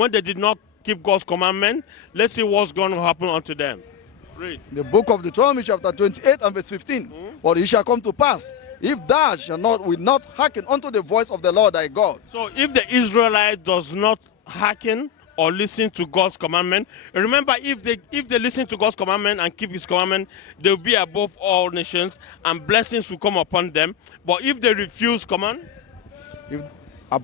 when they did not keep God's commandment. Let's see what's going to happen unto them. Read. The book of Deuteronomy chapter 28 and verse 15. But it shall come to pass, if thou will not hearken unto the voice of the Lord thy God. So if the Israelite does not hearken or listen to God's commandment, remember, if they listen to God's commandment and keep his commandment, they will be above all nations and blessings will come upon them. But if they refuse command,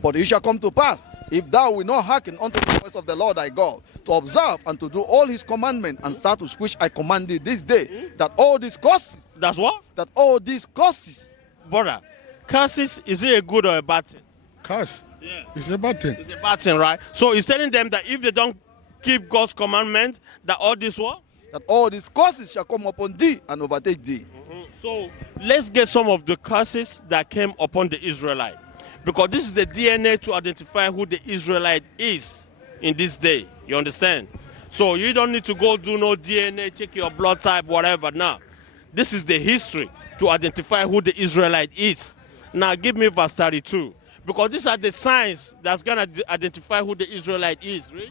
But it shall come to pass, if thou will not hearken unto the voice of the Lord thy God, to observe and to do all his commandments and statutes which I command thee this day, that all these curses, that's what? that all these curses, Brother, curses, is it a good or a bad thing? Curse. Yeah. It's a bad thing. It's a bad thing, right? So he's telling them that if they don't keep God's commandment, that all this what? that all these curses shall come upon thee and overtake thee. So let's get some of the curses that came upon the Israelite. Because this is the DNA to identify who the Israelite is in this day. You understand? So you don't need to go do no DNA, check your blood type, whatever. Now, this is the history to identify who the Israelite is. Now, give me verse 32. Because these are the signs that's going to identify who the Israelite is. Right?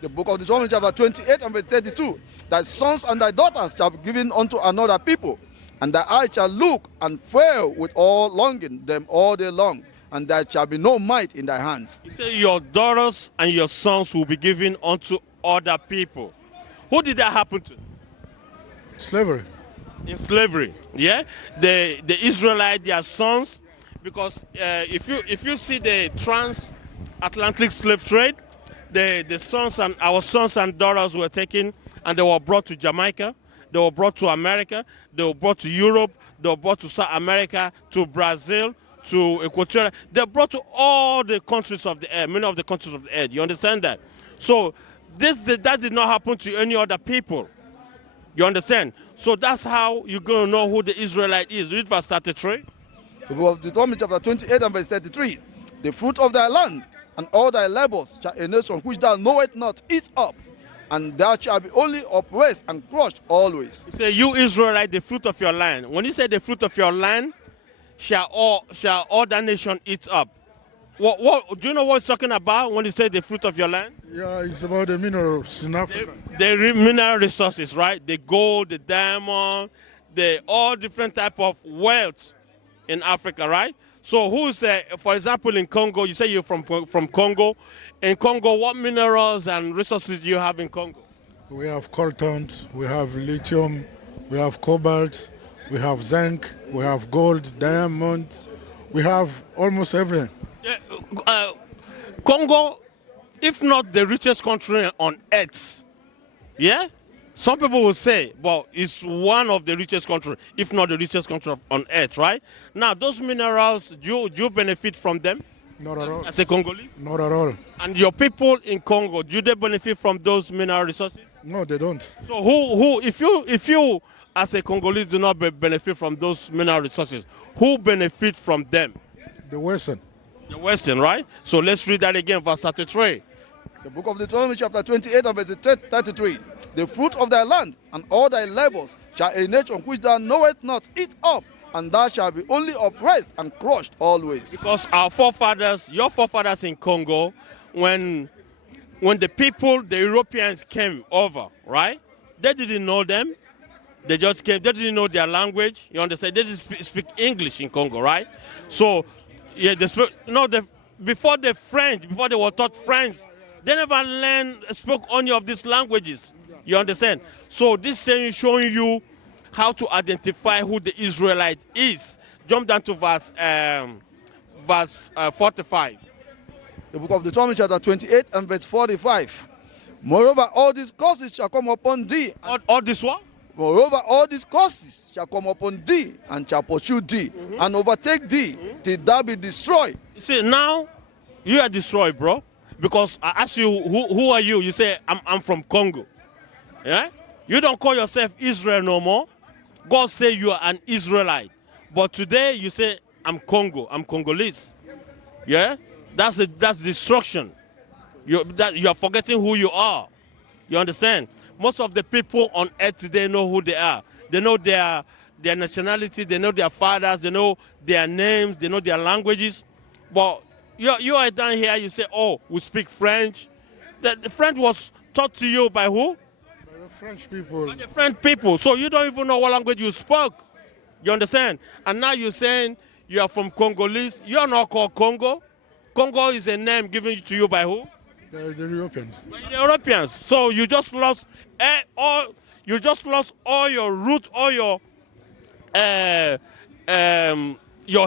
The book of Deuteronomy chapter 28 and verse 32. Thy sons and thy daughters shall be given unto another people, and thy eye shall look and fail with all longing them all day long, and there shall be no might in thy hands. He said, your daughters and your sons will be given unto other people. Who did that happen to? Slavery. In slavery, yeah? The Israelites, their sons, because if you see the transatlantic slave trade, the sons and our sons and daughters were taken and they were brought to Jamaica, they were brought to America, they were brought to Europe, they were brought to South America, to Brazil, to Equatorial. They brought to all the countries of the earth, many of the countries of the earth. You understand that? So that did not happen to any other people. You understand? So that's how you're going to know who the Israelite is. Read verse 33. The book of Deuteronomy chapter 28 and verse 33. The fruit of thy land and all thy labors shall a nation which thou knowest not eat up, and thou shalt be only oppressed and crushed always. He said, you Israelite, the fruit of your land. When he said the fruit of your land, shall all that nation eat up. What do you know what he's talking about when he said the fruit of your land? Yeah, it's about the minerals in Africa. The mineral resources, right? The gold, the diamond, all different type of wealth in Africa, right? So who's, for example, in Congo, you say you're from Congo. In Congo, what minerals and resources do you have in Congo? We have coltan, we have lithium, we have cobalt, we have zinc, we have gold, diamond, we have almost everything. Congo, if not the richest country on earth, yeah? Some people will say, well, it's one of the richest countries, if not the richest country on earth, right? Now, those minerals, do you benefit from them? Not at all. As a Congolese? Not at all. And your people in Congo, do they benefit from those mineral resources? No, they don't. So if you as a Congolese do not benefit from those mineral resources, who benefit from them? The Western. The Western, right? So let's read that again, verse 33. The book of Deuteronomy chapter 28 and verse 33. The fruit of thy land and all thy labors shall a nation which thou knowest not eat up, and thou shalt be only oppressed and crushed always. Because our forefathers, your forefathers in Congo, when the people, the Europeans came over, right? They didn't know them. They just came. They didn't know their language. You understand? They just speak English in Congo, right? So, yeah, before they were taught French, they never spoke any of these languages. You understand? So this is showing you how to identify who the Israelite is. Jump down to verse 45. The book of Deuteronomy chapter 28 and verse 45. Moreover, all these curses shall come upon thee. All this what? Moreover, all these curses shall come upon thee and shall pursue thee and overtake thee till thou be destroyed. You see, now you are destroyed, bro. Because I ask you, who are you? You say, I'm from Congo. Yeah? You don't call yourself Israel no more. God say you are an Israelite. But today you say, I'm Congo, I'm Congolese. Yeah? That's destruction. You are forgetting who you are. You understand? Most of the people on earth today know who they are. They know their nationality, they know their fathers, they know their names, they know their languages. But you are down here, you say, oh, we speak French, The French was taught to you by who? The French people. By the French people. So you don't even know what language you spoke. You understand? And now you're saying you are from Congolese. You are not called Congo. Congo is a name given to you by who? The Europeans. By the Europeans. So you just lost all your root, all your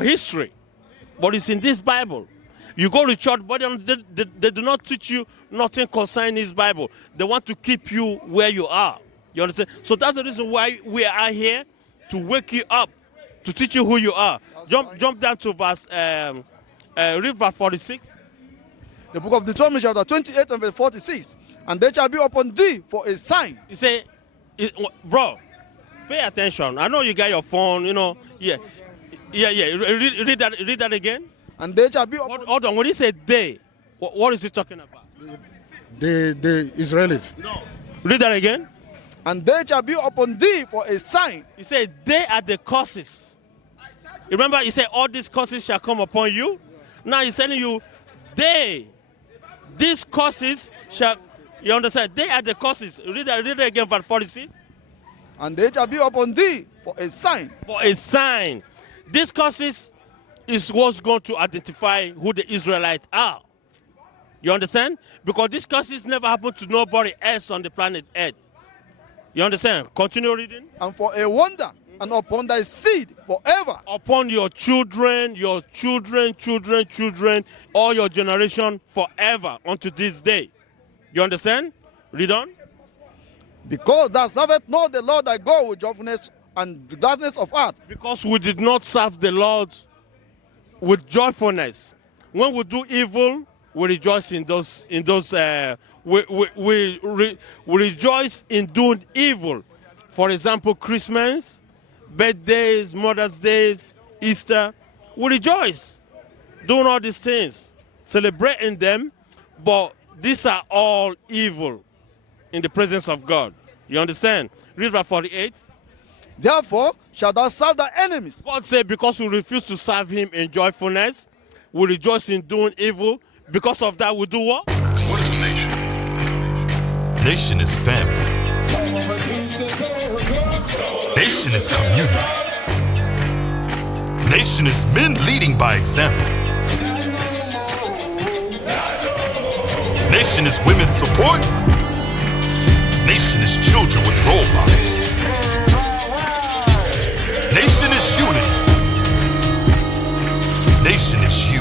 history. But it's in this Bible. You go to church, but they do not teach you nothing concerning this Bible. They want to keep you where you are. You understand? So that's the reason why we are here, to wake you up, to teach you who you are. Jump down to read verse 46. The book of Deuteronomy chapter 28 and verse 46. And they shall be upon thee for a sign. You say, bro, pay attention. I know you got your phone, Yeah. Read that again. And they shall be upon... Hold on. When he said they, what is he talking about? The Israelites. No. Read that again. And they shall be upon thee for a sign. He said, they are the curses. Remember, he said, all these curses shall come upon you. Now he's telling you, these curses shall, you understand? They are the curses. Read it again, verse 46. And they shall be upon thee for a sign. For a sign. These curses is what's going to identify who the Israelites are. You understand? Because these curses never happened to nobody else on the planet Earth. You understand? Continue reading. And for a wonder, and upon thy seed forever. Upon your children, all your generation forever unto this day. You understand? Read on. Because thou servest not the Lord thy God with joyfulness and gladness of heart. Because we did not serve the Lord with joyfulness. When we do evil, we rejoice in those. We rejoice in doing evil. For example, Christmas, birthdays, Mother's Days, Easter. We rejoice doing all these things, celebrating them, but these are all evil in the presence of God. You understand? Read verse 48. Therefore shalt thou serve thy enemies. God said, because we refuse to serve him in joyfulness, we rejoice in doing evil. Because of that, we do what? What is a nation? Nation is family. Nation is community. Nation is men leading by example. Nation is women's support. Nation is children with role models. Nation is unity. Nation is you.